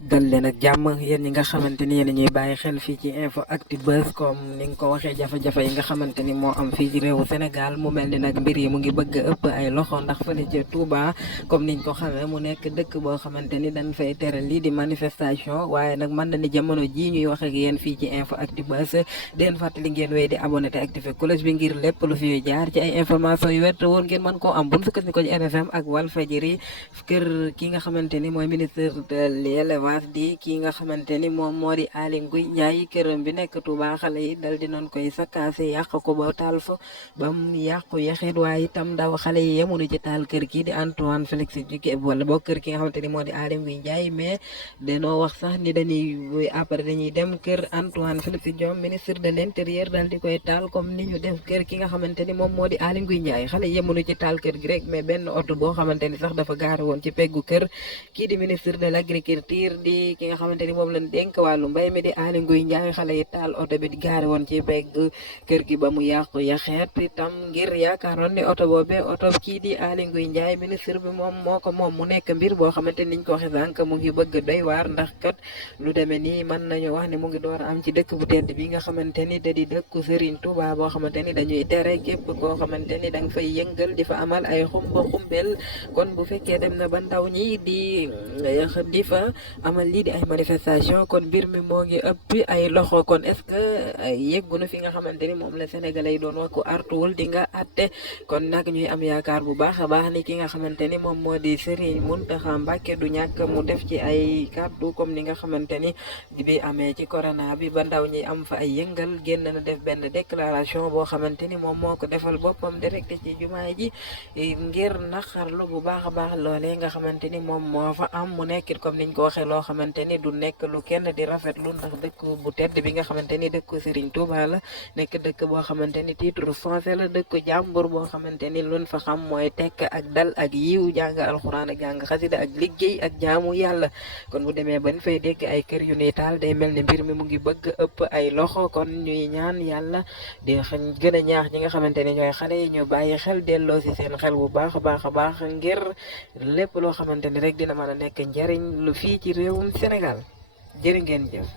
dal leen ak jàmm yéen ñi nga xamante ni yéen ñuy bàyyi xel fii ci info actu buzz comme ni nga ko waxee jafe-jafe yi nga xamante ni moo am fii ci réewu Sénégal mu mel ni nag mbir yi mu ngi bëgg a ëpp ay loxo ndax fële ca Touba comme niñ ko xamee mu nekk dëkk boo xamante ni dañ fay tere lii di manifestation waaye nag mën na ni jamono jii ñuy wax ak yéen fii ci info actu buzz den fàttali ngeen wéy di abonné te activé cloche bi ngir lépp lu fi jaar ci ay information yu wér te wóor ngeen mën koo am bu ñu sukkandikoo ci RFM ak Walfadjri kër ki nga xamante ni mooy ministre de l'élevage di kii nga xamante ni moom moo di Aly Ngouille Ndiaye këram bi nekk Touba xale yi dal di noon koy sakkaase yàq ko ba taal fa ba mu yàqu yaxit waaye itam ndaw xale yi yemuñu ci taal kër gi di Antoine Félix Diome wala boo kër ki nga xamante ni moo di Aly Ngouille Ndiaye mais danoo wax sax ni dañuy après dañuy dem kër Antoine Félix Diome ministre de l'intérieur dal di koy taal comme ni ñu def kër ki nga xamante ni moom moo di Aly Ngouille Ndiaye xale yi yemuñu ci taal kër gi rek mais benn oto boo xamante ni sax dafa gaare woon ci peggu kër kii di ministre de l'agriculture di ki nga xamante ni moom lañ dénk wàllu mbay mi di Aly Ngouille Ndiaye xale yi taal oto bi gaare woon ci pegg kër gi ba mu yàqu yaxeet itam ngir yaakaaroon ni oto boobee oto kii di Aly Ngouille Ndiaye ministre bi moom moo ko moom mu nekk mbir boo xamante niñ ko waxee sànq mu ngi bëgg doy waar ndax kat lu demee nii mën nañu wax ni mu ngi door am ci dëkk bu tedd bi nga xamante ni da di dëkku Serigne Touba boo xamante ni dañuy tere képp koo xamante ni da nga fay yëngal di fa amal ay xumbel kon bu fekkee dem na ba ndaw ñi di fa amal lii di ay manifestation kon mbir mi moo ngi ëpp ay loxo kon est-ce que yëggunu fi nga xamante ni moom la sénégalais yi doon wax ku artuwul di nga atte kon nag ñuy am yaakaar bu baax a baax ni ki nga xamante ni moom moo di Serigne Mountakha Mbacké du ñàkk mu def ci ay kàddu comme ni nga xamante ni bi amee ci corona bi ba ndaw ñi am fa ay yëngal génn na def benn déclaration boo xamante ni moom moo ko defal boppam direct ci jumaa ji ngir naxarlu bu baax a baax loolee nga xamante ni moom moo fa am mu nekkit comme niñ ko waxee loo xamante ni du nekk lu kenn di rafetlu ndax dëkk bu tedd bi nga xamante ni dëkku Serigne Touba la nekk dëkk boo xamante ni titre foncier la dëkk jàmbur boo xamante ni luñ fa xam mooy tekk ak dal ak yiw jàng alxuraan ak jàng xasida ak liggéey ak jaamu yàlla kon bu demee bañ fay dégg ay kër yu ni taal day mel ni mbir mi mu ngi bëgg ëpp ay loxo kon ñuy ñaan yàlla di gën a ñaax ñi nga xamante ni ñooy xale yi ñu bàyyi xel delloo si seen xel bu baax a baax ngir lépp loo xamante ni rek dina mën a nekk njariñ lu fii ci réewum Sénégal jërë ngeen jëf